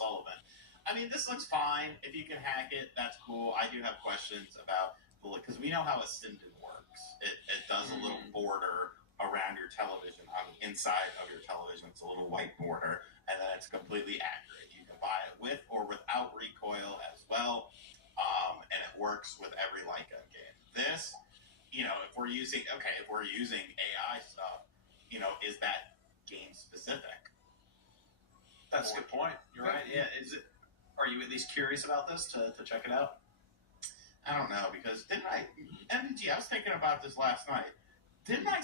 Sullivan. I mean, this looks fine. If you can hack it, that's cool. I do have questions about because we know how Ascendant works. It does a little border around your television on the inside of your television. It's a little white border, and then it's completely accurate. You can buy it with or without recoil as well, and it works with every Leica game. This, if we're using AI stuff, is that game specific? That's a good point. You're right. Yeah. Are you at least curious about this to check it out? I don't know, because MVG, I was thinking about this last night. Didn't I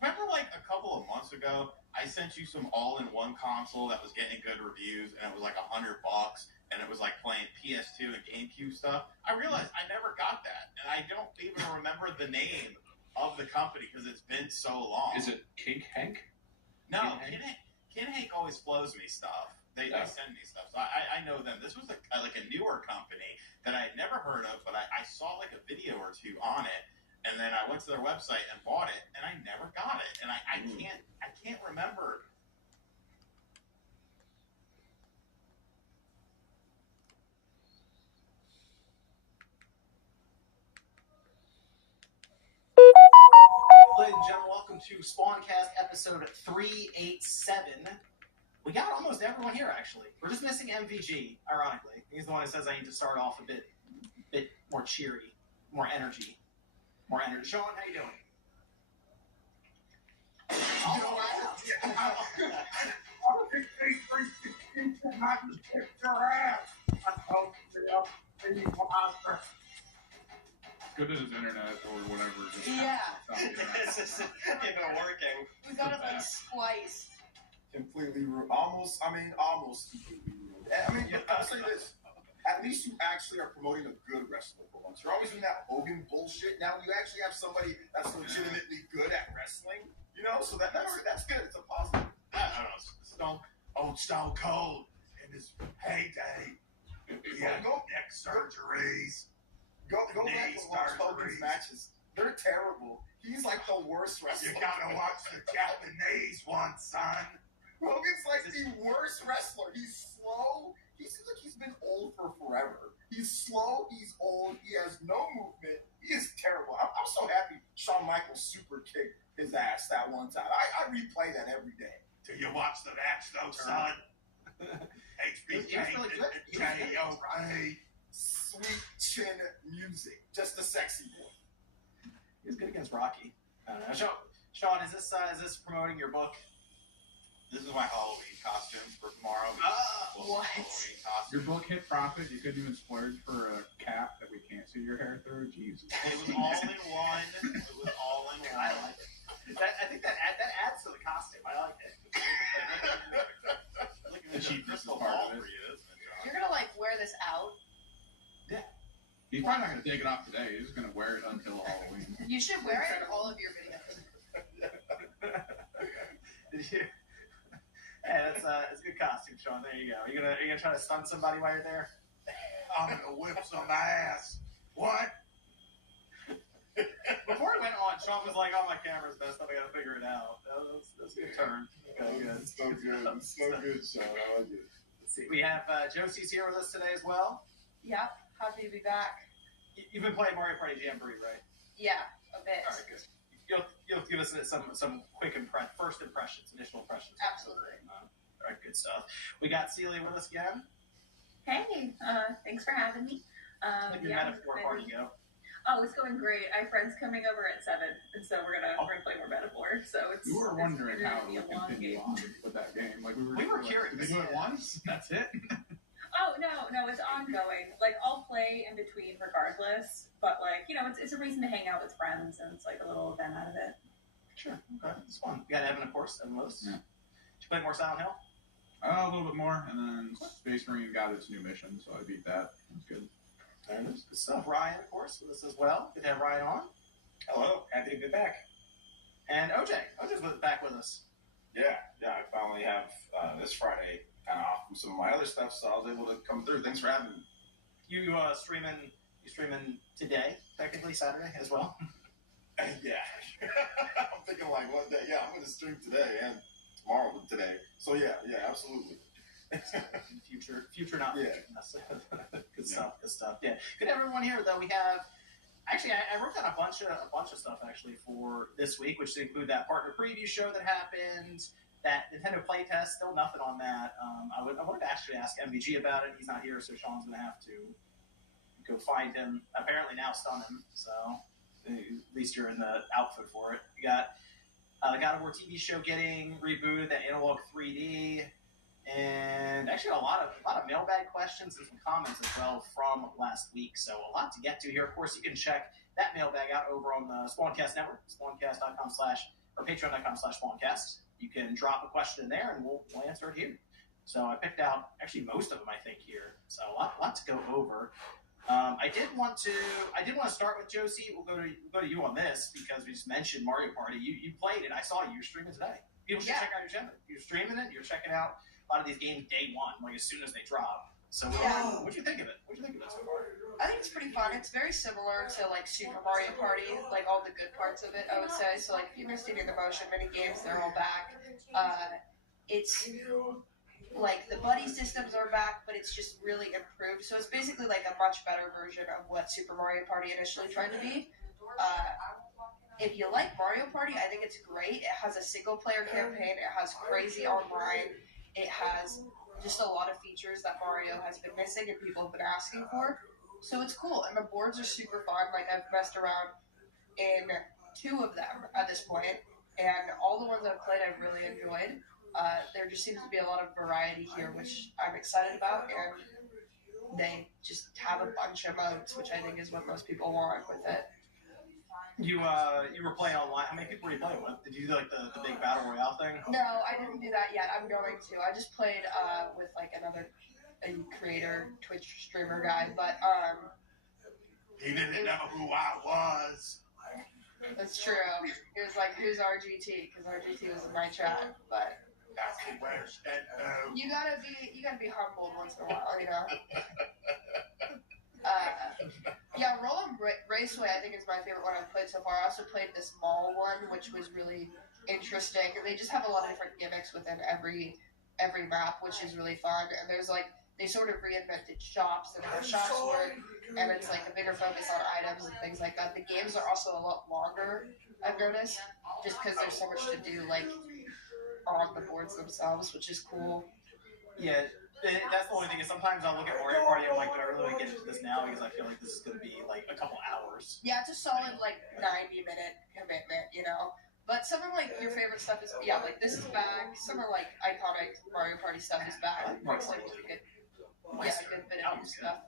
remember like a couple of months ago, I sent you some all-in-one console that was getting good reviews, and it was like $100, and it was like playing PS2 and GameCube stuff. I realized I never got that, and I don't even remember the name of the company because it's been so long. Is it King Hank? No, Ken Hank always flows me stuff. They send me stuff. So I know them. This was like a newer company that I had never heard of, but I saw like a video or two on it, and then I went to their website and bought it, and I never got it. And I can't remember. Ladies and gentlemen, welcome to Spawncast episode 387. We got almost everyone here, actually. We're just missing MVG, ironically. He's the one who says I need to start off a bit more cheery, more energy. Sean, how you doing? Good at his internet or whatever. This isn't even working. We got it like spliced. Completely rude. Almost completely rude. I mean, I'll say this. At least you actually are promoting a good wrestler for once. You're always doing that Hogan bullshit. Now you actually have somebody that's legitimately good at wrestling. So that's good. It's a positive. I don't know. Stone Cold in his heyday. Go neck surgeries. Go back and watch Hogan's matches. They're terrible. He's like the worst wrestler. You gotta watch the Japanese one, son. Hogan's like the worst wrestler. He's slow. He seems like he's been old for forever. He's slow. He's old. He has no movement. He is terrible. I'm so happy Shawn Michaels super kicked his ass that one time. I replay that every day. Do you watch the match though, son? HBK, Johnny O'Reilly. Sweet chin music. Just a sexy boy. He was good against Rocky. Sean, is this promoting your book? This is my Halloween costume for tomorrow. What? Your book hit profit. You couldn't even splurge for a cap that we can't see your hair through. Jesus. It was all in one. I like it. I think that adds to the costume. I like it. Look at The cheapness is crystal part ball of it. for you, isn't it, John? You're gonna like wear this out. He's probably not going to take it off today. He's just going to wear it until Halloween. You should wear it in all of your videos. Hey, that's a good costume, Sean. There you go. Are you gonna try to stun somebody while you're there? I'm gonna whip some ass. What? Before it went on, Sean was like, "Oh, my camera's messed up. I gotta figure it out." That's a good turn. Okay, good. So good, Sean. I like it. Let's see. We have Josie's here with us today as well. Yep. Happy to be back. You've been playing Mario Party Jamboree, right? Yeah, a bit. All right, good. You'll give us some quick first impressions, initial impressions. Absolutely. All right, good stuff. We got Celia with us again. Hey, thanks for having me. How did your metaphor party go? Oh, it's going great. I have friends coming over at 7, and so we're gonna play more Metaphor. So it's. You were wondering gonna how be it a would long continue game. on with that game. Like we were curious. Did they do it once? That's it? Oh no, it's ongoing. Like I'll play in between regardless, but like it's a reason to hang out with friends, and it's like a little event out of it. Sure. Okay, it's fun. You got Evan, of course, Evan Lewis. Yeah. Did you play more Silent Hill? A little bit more, and then Space Marine got its new mission, so I beat that. It was good. There it is. Good stuff. Ryan, of course, with us as well. Good to have Ryan on. Hello, happy to be back. And OJ's back with us. Yeah, I finally have this Friday kind of off from some of my other stuff, so I was able to come through. Thanks for having me. You streaming today, technically Saturday as well. Yeah. I'm thinking like one day. Yeah, I'm going to stream today and tomorrow today. So yeah, absolutely. future not Yeah. future. Good stuff. Good stuff. Yeah. Good to have everyone here. Though we have. Actually, I wrote down a bunch of stuff actually for this week, which include that partner preview show that happened, that Nintendo playtest. Still nothing on that. I wanted to actually ask MVG about it. He's not here, so Sean's gonna have to go find him. Apparently now stun him. So at least you're in the outfit for it. You got the God of War TV show getting rebooted, that Analog 3D. And actually a lot of mailbag questions and some comments as well from last week. So a lot to get to here. Of course, you can check that mailbag out over on the Spawncast Network, spawncast.com/ or patreon.com/spawncast. You can drop a question in there and we'll answer it here. So I picked out actually most of them, I think, here. So a lot to go over. I did want to start with Josie. We'll go to you on this because we just mentioned Mario Party. You played it. I saw you. You're streaming today. People should check out your channel. You're streaming it. You're checking out a lot of these games day one, like as soon as they drop. So what'd you think of it? What'd you think of it so far? I think it's pretty fun. It's very similar to like Super Mario Party, like all the good parts of it, I would say. So like if you missed any of the motion mini games, they're all back. It's like the buddy systems are back, but it's just really improved. So it's basically like a much better version of what Super Mario Party initially tried to be. If you like Mario Party, I think it's great. It has a single player campaign. It has crazy online. It has just a lot of features that Mario has been missing and people have been asking for. So it's cool. And the boards are super fun. Like I've messed around in 2 of them at this point, and all the ones I've played I've really enjoyed. There just seems to be a lot of variety here, which I'm excited about, and they just have a bunch of modes, which I think is what most people want with it. You were playing online. How many people were you playing with? Did you do like the big battle royale thing? No, I didn't do that yet. I'm going to. I just played with like another creator, Twitch streamer guy, but He didn't know who I was. that's true. He was like, "Who's RGT?" Because RGT was in my chat, but. You gotta be humbled once in a while, you know. Yeah, Roll 'em Raceway I think is my favorite one I've played so far. I also played this mall one, which was really interesting. They just have a lot of different gimmicks within every map, which is really fun. And there's like they sort of reinvented shops and how shops work, and it's like a bigger focus on items and things like that. The games are also a lot longer, I've noticed, just because there's so much to do, like on the boards themselves, which is cool. Yeah, that's the only thing is sometimes I'll look at Mario Party and I'm like, do I really want to get into this now? Because I feel like this is going to be like a couple hours. Yeah, it's a solid like 90-minute commitment, you know. But some of like your favorite stuff is like this is back. Some of like iconic Mario Party stuff is back. It's like really good. Yeah, a good bit of new stuff.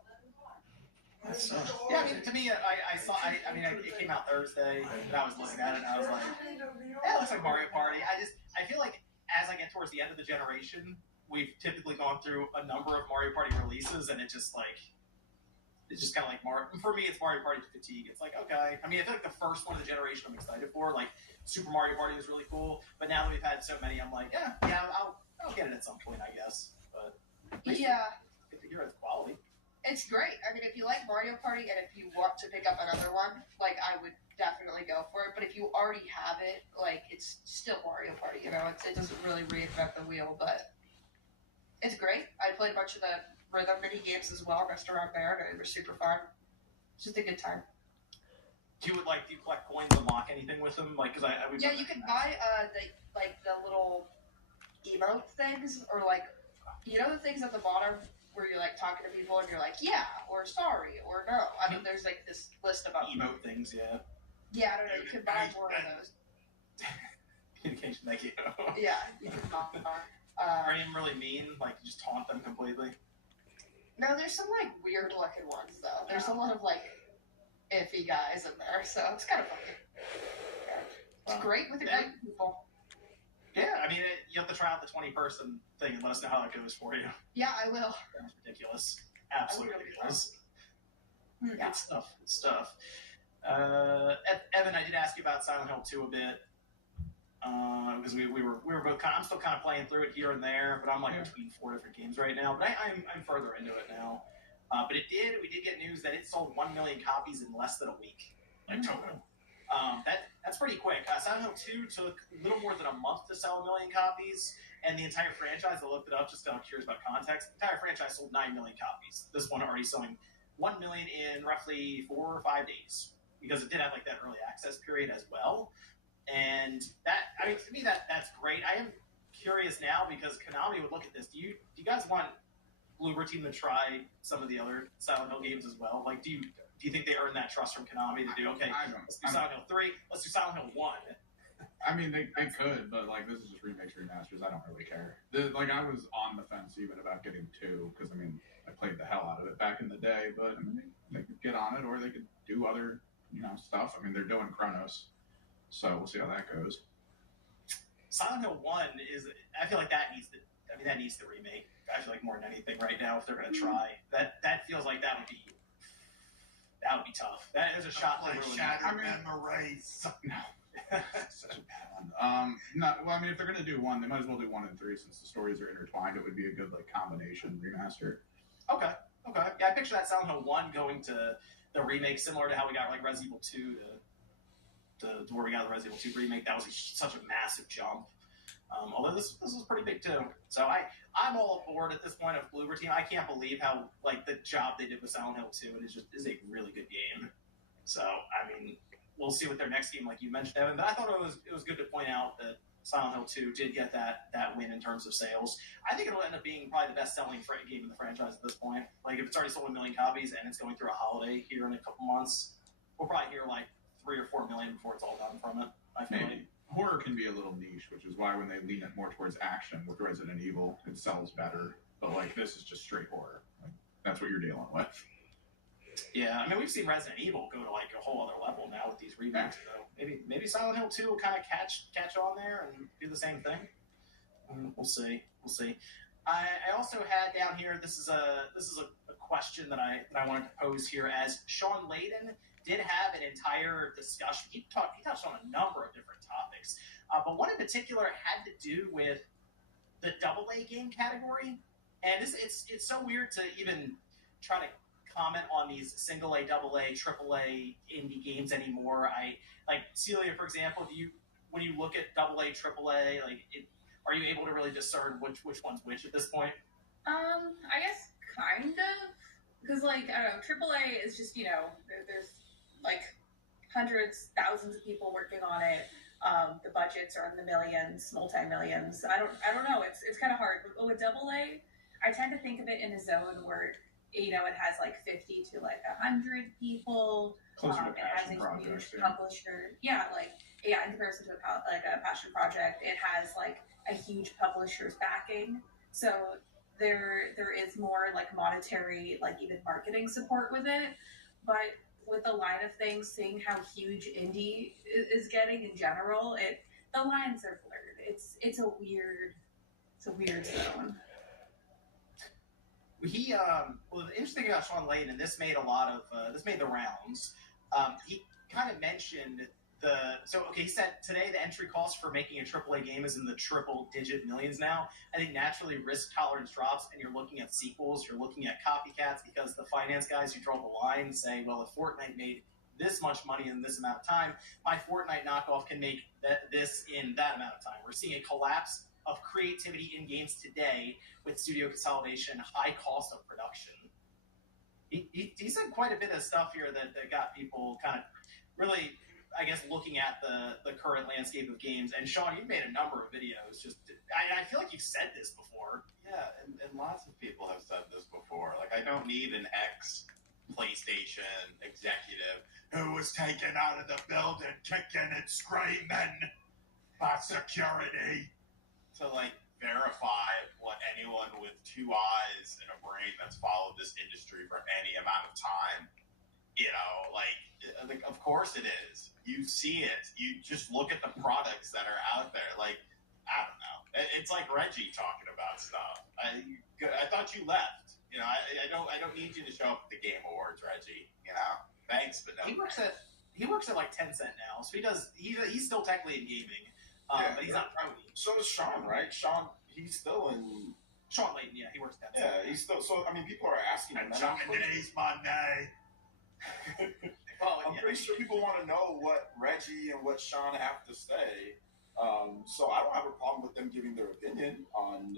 Yeah, I mean, to me, it came out Thursday, and I was looking at it, and I was like, yeah, it looks like Mario Party. I feel like as I get towards the end of the generation, we've typically gone through a number of Mario Party releases, and it's just kind of like for me, it's Mario Party fatigue. It's like, okay. I mean, I feel like the first one of the generation I'm excited for, like Super Mario Party was really cool, but now that we've had so many, I'm like, I'll get it at some point, I guess. But Yeah. good to hear it's quality. It's great. I mean, if you like Mario Party and if you want to pick up another one, like, I would definitely go for it. But if you already have it, like, it's still Mario Party, you know? It doesn't really reinvent the wheel, but it's great. I played a bunch of the rhythm mini games as well, messed around there, and it was super fun. It's just a good time. Do you collect coins, unlock anything with them? Like, because Yeah, you can buy the little emote things, or like, you know, the things at the bottom where you're like talking to people and you're like, yeah, or sorry, or no. I mean, there's like this list of emote things, yeah. Yeah, I don't know. You can buy more of those. Communication, thank you. Yeah, you can buy more. Are any of them really mean? Like, you just taunt them completely? No, there's some like weird looking ones though. There's a lot of like iffy guys in there, so it's kind of funny. It's great with the great people. Yeah, I mean, you have to try out the 20-person thing and let us know how it goes for you. Yeah, I will. That's ridiculous. Absolutely ridiculous. Yeah. Good stuff. Good stuff. Evan, I did ask you about Silent Hill 2 a bit. Because we were both I'm still kind of playing through it here and there, but I'm like between 4 different games right now. But I'm further into it now. But we did get news that it sold 1 million copies in less than a week, like total. That's pretty quick. Silent Hill 2 took a little more than a month to sell 1 million copies, and the entire franchise, I looked it up just because I'm curious about context, the entire franchise sold 9 million copies. This one already selling 1 million in roughly 4 or 5 days, because it did have like that early access period as well. And that, I mean, to me, that's great. I am curious now because Konami would look at this. Do you guys want Bloober Team to try some of the other Silent Hill games as well? Like, do you think they earn that trust from Konami to do, okay, let's do Silent Hill 3, let's do Silent Hill 1? I mean, they could, but like this is just remakes, remasters. I don't really care. I was on the fence even about getting 2 because I mean I played the hell out of it back in the day. But I mean, they could get on it, or they could do other stuff. I mean, they're doing Chronos, so we'll see how that goes. Silent Hill 1 is, I feel like that needs the remake. I feel like more than anything right now, if they're going to try that feels like that would be tough. That is a shot to ruin. Shattered Memories. No. Such a bad one. No, well, I mean, if they're gonna do 1, they might as well do 1 and 3 since the stories are intertwined. It would be a good like combination remaster. Okay. Yeah, I picture that Silent Hill 1 going to the remake, similar to how we got like Resident Evil 2 to where we got the Resident Evil 2 remake. That was such a massive jump. Although this was pretty big too. So I'm all aboard at this point of Bloober Team. I can't believe how like the job they did with Silent Hill 2, and it is a really good game. So I mean, we'll see what their next game, like you mentioned, Evan. But I thought it was good to point out that Silent Hill 2 did get that win in terms of sales. I think it'll end up being probably the best-selling game in the franchise at this point. Like, if it's already sold 1 million copies and it's going through a holiday here in a couple months, we'll probably hear like 3 or 4 million before it's all done from it. I feel like. Horror can be a little niche, which is why when they lean it more towards action with Resident Evil, it sells better. But like this is just straight horror. Like, that's what you're dealing with. Yeah, I mean, we've seen Resident Evil go to like a whole other level now with these remakes. So maybe Silent Hill 2 will kind of catch on there and do the same thing. We'll see. I also had down here. This is a question that I wanted to pose here. As Sean Layden did have an entire discussion. He touched on a number of different topics, but one in particular had to do with the AA game category. And it's so weird to even try to comment on these single A, AA, AAA indie games anymore. Like Celia, for example. When you look at AA, AAA, are you able to really discern which one's which at this point? I guess kind of, because I don't know, AAA is just there's like hundreds, thousands of people working on it. The budgets are in the millions, multi-millions. I don't know. It's kind of hard. With AA, I tend to think of it in a zone where it has like 50 to like 100 people. Closer to it has a passion huge project, publisher. In comparison to a passion project, it has like a huge publisher's backing. So there is more like monetary, like even marketing support with it. But with the line of things, seeing how huge indie is getting in general, the lines are blurred. It's a weird zone. The interesting thing about Sean Layden, and this made the rounds. He kind of mentioned he said today the entry cost for making a AAA game is in the triple-digit millions now. I think naturally risk tolerance drops, and you're looking at sequels, you're looking at copycats, because the finance guys who draw the line say, well, if Fortnite made this much money in this amount of time, my Fortnite knockoff can make this in that amount of time. We're seeing a collapse of creativity in games today with studio consolidation, high cost of production. He said quite a bit of stuff here that got people kind of really, I guess, looking at the current landscape of games. And Sean, you've made a number of videos. I feel like you've said this before. Yeah, and lots of people have said this before. Like, I don't need an ex-PlayStation executive who was taken out of the building kicking and screaming by security to, verify what anyone with 2 eyes and a brain that's followed this industry for any amount of time, of course it is. You see it. You just look at the products that are out there. I don't know. It's like Reggie talking about stuff. I thought you left. I don't need you to show up at the Game Awards, Reggie. Thanks, but no. He works at like Tencent now, so he's still technically in gaming, but he's not pro. So does Sean, right? Sean, he's still in. Sean Layden, yeah, he works at Tencent. Yeah, he's still. So I mean, people are asking him. Japanese money. Well, I'm pretty sure people want to know what Reggie and what Sean have to say. So I don't have a problem with them giving their opinion on.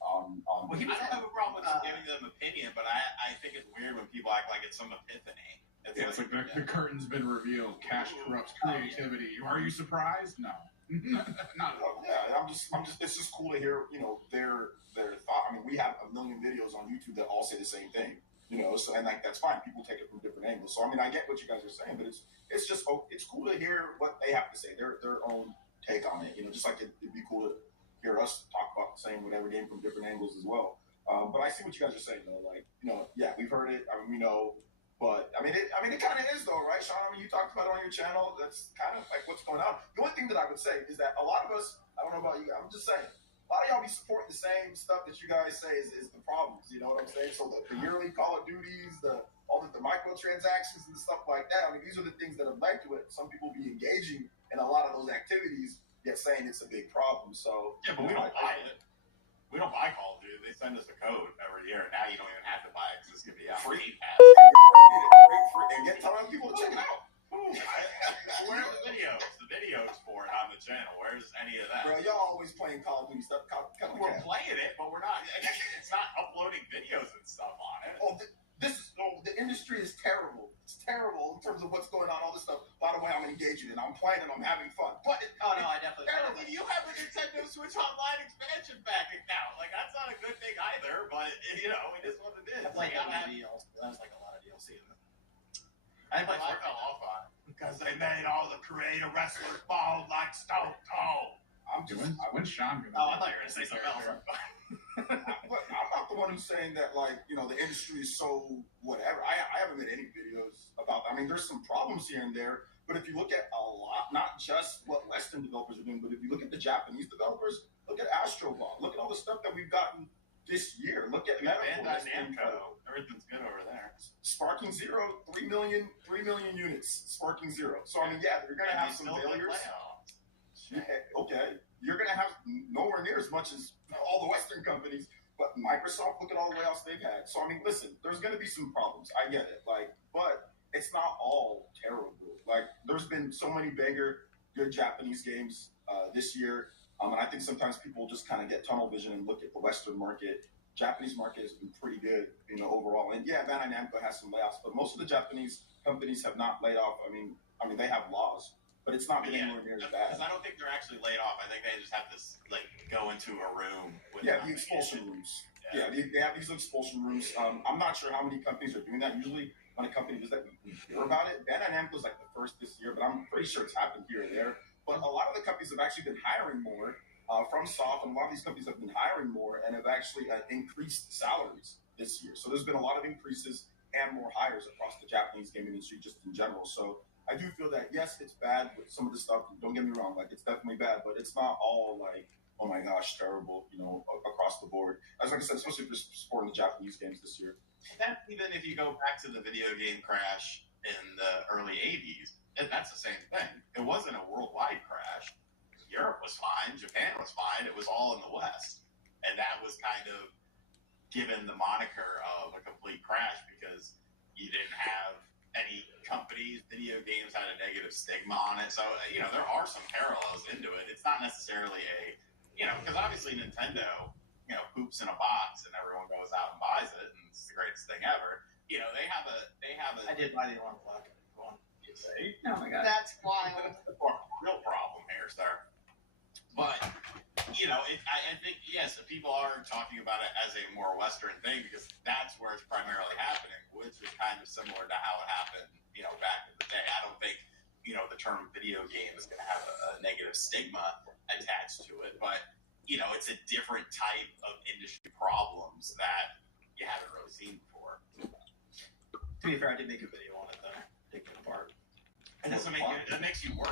Well, I don't have a problem with giving them opinion, but I think it's weird when people act like it's some epiphany. It's like the curtain's been revealed. Cash corrupts creativity. Are you surprised? No. Not at all. Yeah, it's just cool to hear, their thought. I mean, we have a million videos on YouTube that all say the same thing, so, and like, that's fine. People take it from different angles. So, I mean, I get what you guys are saying, but it's just, it's cool to hear what they have to say, their own take on it, just like it'd be cool to hear us talk about the same whatever game from different angles as well. But I see what you guys are saying, though. Like, yeah, we've heard it. I mean, we know. But I mean, it kind of is though, right, Sean? I mean, you talked about it on your channel. That's kind of like what's going on. The only thing that I would say is that a lot of us, I don't know about you, I'm just saying, a lot of y'all be supporting the same stuff that you guys say is the problems. You know what I'm saying? So the yearly Call of Duties, all the microtransactions and stuff like that. I mean, these are the things that have led to it. Some people be engaging in a lot of those activities, yet saying it's a big problem. So yeah, but we don't buy it. We don't buy Call of Duty. They send us a code every year, and now you don't even have to buy it because it's going to be out free pass. And get telling people to check it out. Where are the videos? The videos for it on the channel. Where's any of that? Bro, y'all always playing Call of Duty stuff. We're playing it, but we're not. It's not uploading videos and stuff on it. The industry is terrible. It's terrible in terms of what's going on, all this stuff. By the way, I'm engaging and I'm playing and I'm having fun. But I definitely. You have a Nintendo Switch Online expansion pack account. Like, that's not a good thing either. But it is what it is. I played DLC. That was like a lot of DLC in it. I fell off on it because they made all the creator wrestlers bald like Stone Cold. When's Sean gonna? Oh, I thought you were gonna say something else. I'm not the one who's saying that, like, the industry is so whatever. I haven't made any videos about that. I mean, there's some problems here and there, but if you look at a lot, not just what Western developers are doing, but if you look at the Japanese developers, look at Astrobot, look at all the stuff that we've gotten this year. Look at Bandai Namco. Everything's good over there. Sparking Zero, 3 million units. Sparking Zero. So, I mean, yeah, you're going to have some failures. Yeah, okay. You're going to have nowhere near as much as all the Western companies, but Microsoft, look at all the layoffs they've had. So, I mean, listen, there's going to be some problems. I get it. But it's not all terrible. There's been so many bigger, good Japanese games this year. And I think sometimes people just kind of get tunnel vision and look at the Western market. Japanese market has been pretty good, overall. And yeah, Bandai Namco has some layoffs, but most of the Japanese companies have not laid off. I mean, they have laws, but it's not been anywhere near as bad. Because I don't think they're actually laid off. I think they just have to go into a room. With the expulsion rooms. Yeah, they have these expulsion rooms. I'm not sure how many companies are doing that. Usually, when a company does that, we hear about it. Bandai Namco is like the first this year, but I'm pretty sure it's happened here and there. But a lot of the companies have actually been hiring more from Soft, and a lot of these companies have been hiring more and have actually increased salaries this year. So there's been a lot of increases and more hires across the Japanese gaming industry just in general. So I do feel that, yes, it's bad with some of the stuff. Don't get me wrong, it's definitely bad, but it's not all oh my gosh, terrible, across the board. As like I said, especially if you're supporting the Japanese games this year. That, even if you go back to the video game crash in the early 80s, that's the same thing. It wasn't a worldwide crash. Europe was fine. Japan was fine. It was all in the West. And that was kind of given the moniker of a complete crash because you didn't have any companies. Video games had a negative stigma on it. So, there are some parallels into it. It's not necessarily because obviously Nintendo, poops in a box and everyone goes out and buys it and it's the greatest thing ever. They have a. I did buy the alarm clock. Go on. You say? Oh my god. That's wild. Real problem here, sir. But, I think, yes, people are talking about it as a more Western thing because that's where it's primarily happening, which is kind of similar to how it happened, back in the day. I don't think, the term video game is going to have a negative stigma attached to it, but, it's a different type of industry problems that you haven't really seen before. To be fair, I did make a video on it, though. Taking it apart. And that makes you worse.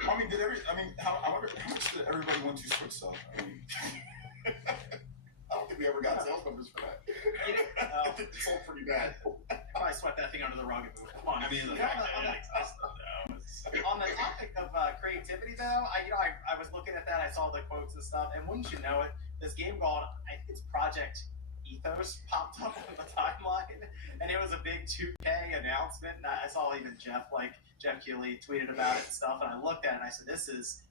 How much did everybody want to switch stuff? I don't think we ever got sales numbers for that. It sold pretty bad. I swept that thing under the rug and moved on. I mean, the fact that it exists, though. On the topic of creativity, though, I was looking at that. I saw the quotes and stuff, and wouldn't you know it, this game called, I think it's Project ethos popped up on the timeline, and it was a big 2K announcement. And I saw even Jeff Keighley tweeted about it and stuff, and I looked at it and I said, "This is."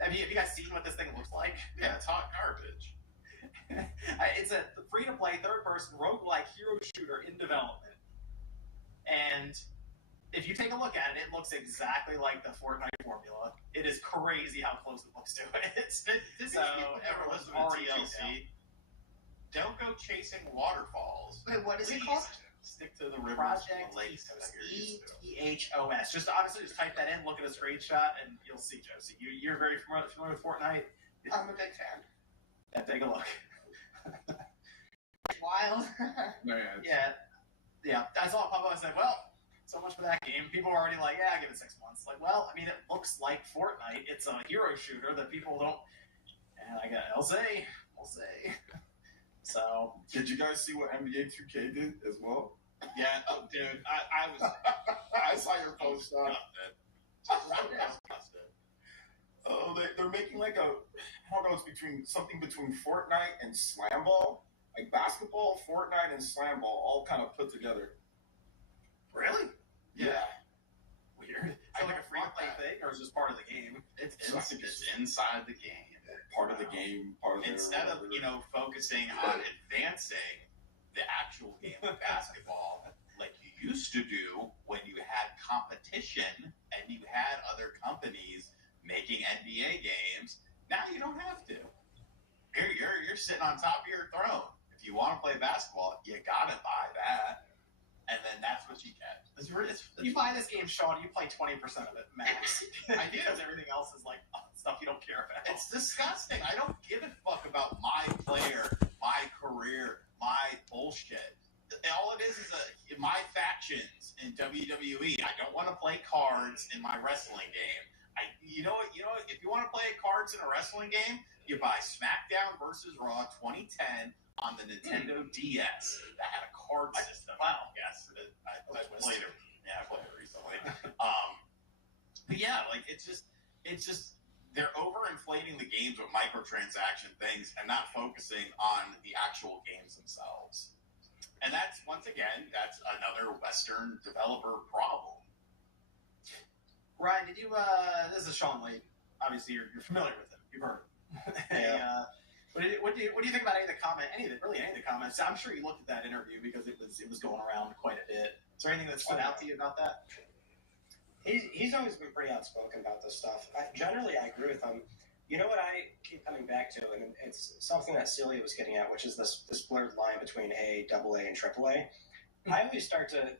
Have you guys seen what this thing looks like? Yeah, it's hot garbage. It's a free-to-play, third-person, roguelike hero shooter in development. And if you take a look at it, it looks exactly like the Fortnite formula. It is crazy how close it looks to it. Does So, people ever everyone's listen to already TLC? Don't go chasing waterfalls. Wait, what is it Please called? Stick to the rivers Project and the lakes. Ethos. that you're used to. ETHOS. Just honestly, just type that in, look at a screenshot, and you'll see, Josie. You're very familiar with Fortnite. I'm a big fan. Yeah, take a look. Wild. No, yeah, Yeah. I saw it pop up. I said, "Well, so much for that game." People were already like, "Yeah, give it 6 months." Like, well, I mean, it looks like Fortnite. It's a hero shooter that people don't. And I got LC. We'll see. So Did you guys see what NBA 2K did as well? Yeah, oh, dude, I was. I saw your post on. Disgusted. Oh, they're making like I don't know, it's something between Fortnite and Slam Ball. Like basketball, Fortnite, and Slam Ball all kind of put together. really, Yeah. weird. So like a free to play thing, or is this part of the game? It's inside the game. Part of the game, part of their Instead of focusing on advancing the actual game of basketball like you used to do when you had competition and you had other companies making NBA games, now you don't have to. You're sitting on top of your throne. If you want to play basketball, you gotta buy that, and then that's what you get. You buy this game, Sean, you play 20% of it max. I do. Because everything else is like stuff you don't care about. It's disgusting. I don't give a fuck about my player, my career, my bullshit. All it is my factions in WWE. I don't want to play cards in my wrestling game. You know what? If you want to play cards in a wrestling game, you buy SmackDown versus Raw 2010 on the Nintendo DS that had a card system. Wow. Yes, I played it. Yeah, I played it recently. But yeah, like it's just they're overinflating the games with microtransaction things and not focusing on the actual games themselves. And that's that's another Western developer problem. Ryan, did you? This is Sean Lee. Obviously, you're familiar with him. You've heard him. Yeah. What do you think about any of the comments? I'm sure you looked at that interview because it was going around quite a bit. Is there anything that stood out to you about that? He's always been pretty outspoken about this stuff. Generally, I agree with him. You know what I keep coming back to, and it's something that Celia was getting at, which is this blurred line between A, AA, and AAA. I always start to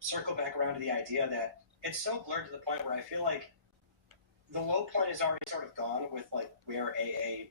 circle back around to the idea that it's so blurred to the point where I feel like the low point is already sort of gone with like where AA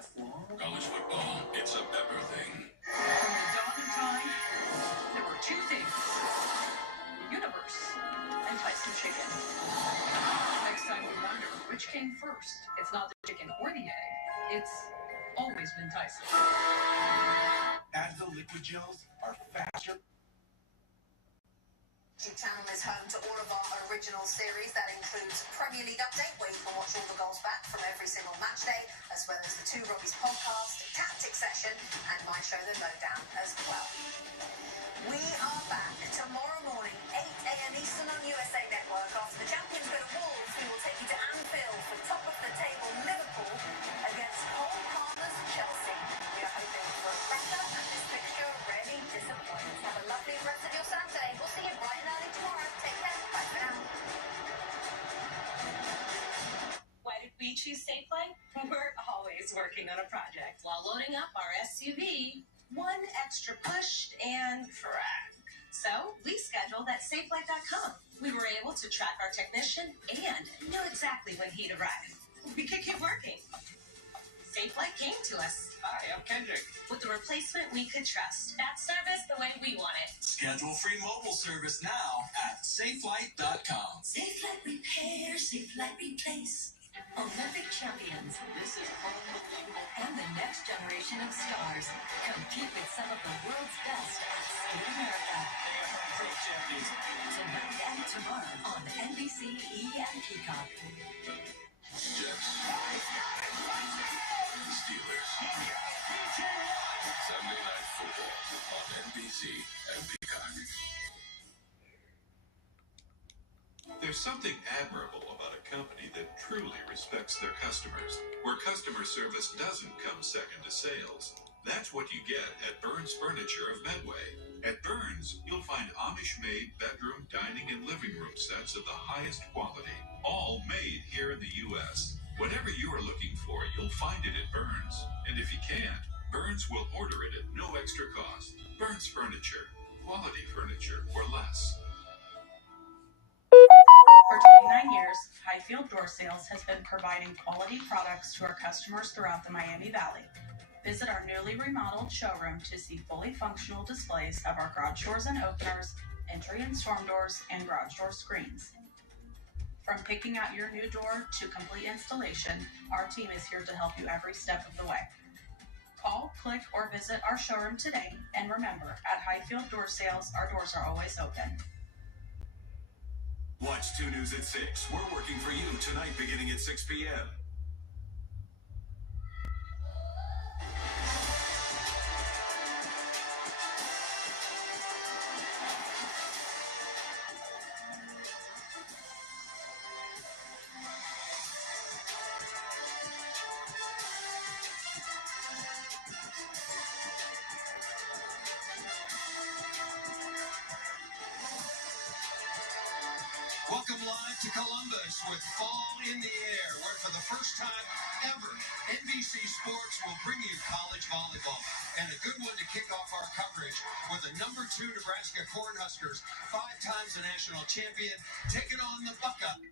last long. College football, it's a pepper thing. From the dawn of time, there were two things: the universe and Tyson chicken. Next time you wonder which came first, it's not the chicken or the egg. It's always been Tyson. Advil liquid gels are faster. YouTube channel is home to all of our original series. That includes Premier League Update, where you can watch all the goals back from every single match day, as well as the Two Robbies podcast, Tactic Session, and my show, The Lowdown, as well. We are back tomorrow morning, 8 a.m. Eastern on USA Network. After the champions go to Wolves, we will take you to Anfield for top of the table Liverpool against Cole Palmer's Chelsea. We are hoping for a better, and this fixture rarely disappoints. Have a lovely rest of your Saturday. We'll see you bright and early tomorrow. Take care. Bye for now. Why did we choose SafeLight? We're always working on a project while loading up our SUV. One extra push and crack. So we scheduled at SafeLight.com. We were able to track our technician and knew exactly when he'd arrive. We could keep working. SafeLight came to us. Hi, I'm Kendrick. With a replacement we could trust. That service the way we want it. Schedule free mobile service now at SafeLight.com. SafeLight Repair, SafeLight Replace. Olympic champions. This is unbelievable. And the next generation of stars compete with some of the world's best at Skate America. Tonight and tomorrow on NBC, E! and Peacock. Jets. Steelers. Sunday Night Football on NBC and Peacock. There's something admirable about a company that truly respects their customers, where customer service doesn't come second to sales. That's what you get at Burns Furniture of Medway. At Burns, you'll find Amish-made bedroom, dining, and living room sets of the highest quality, all made here in the U.S. Whatever you are looking for, you'll find it at Burns. And if you can't, Burns will order it at no extra cost. Burns Furniture. Quality furniture for less. For 29 years, Highfield Door Sales has been providing quality products to our customers throughout the Miami Valley. Visit our newly remodeled showroom to see fully functional displays of our garage doors and openers, entry and storm doors, and garage door screens. From picking out your new door to complete installation, our team is here to help you every step of the way. Call, click, or visit our showroom today, and remember, at Highfield Door Sales, our doors are always open. Watch 2 News at 6. We're working for you tonight beginning at 6 p.m. Welcome live to Columbus with Fall in the Air, where for the first time ever, NBC Sports will bring you college volleyball. And a good one to kick off our coverage with the number 2 Nebraska Cornhuskers, 5 times a national champion, taking on the Buckeyes.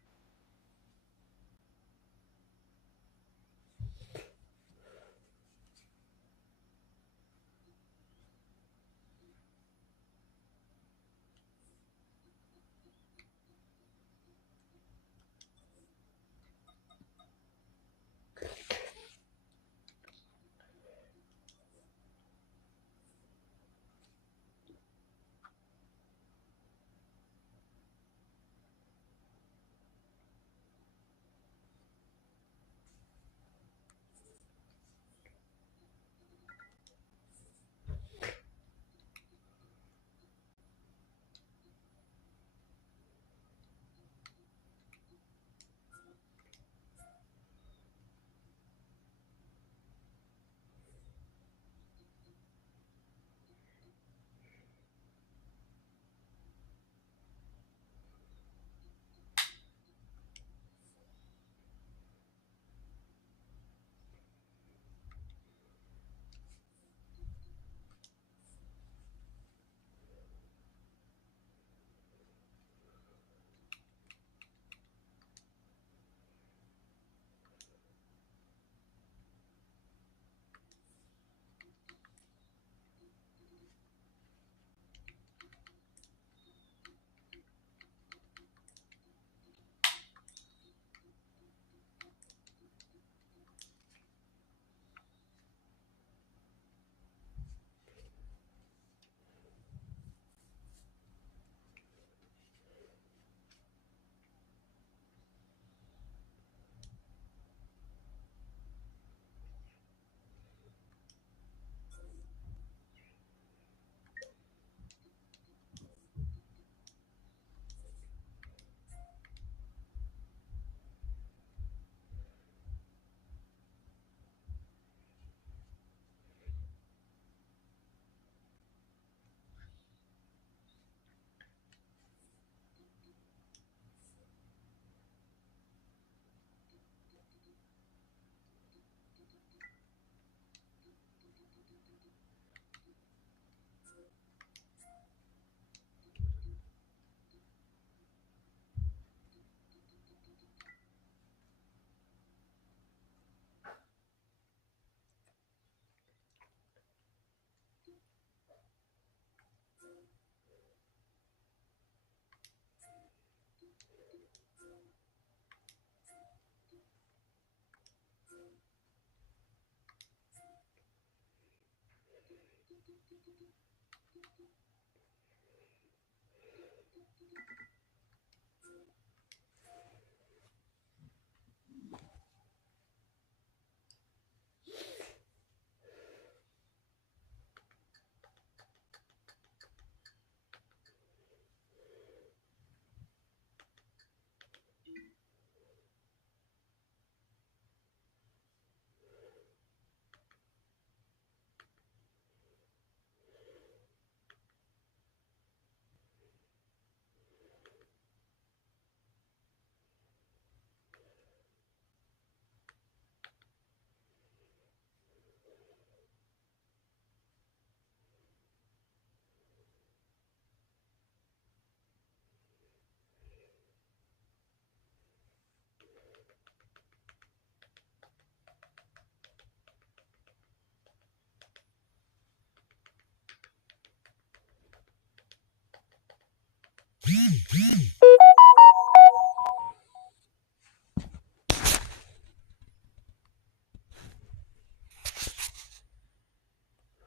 Green.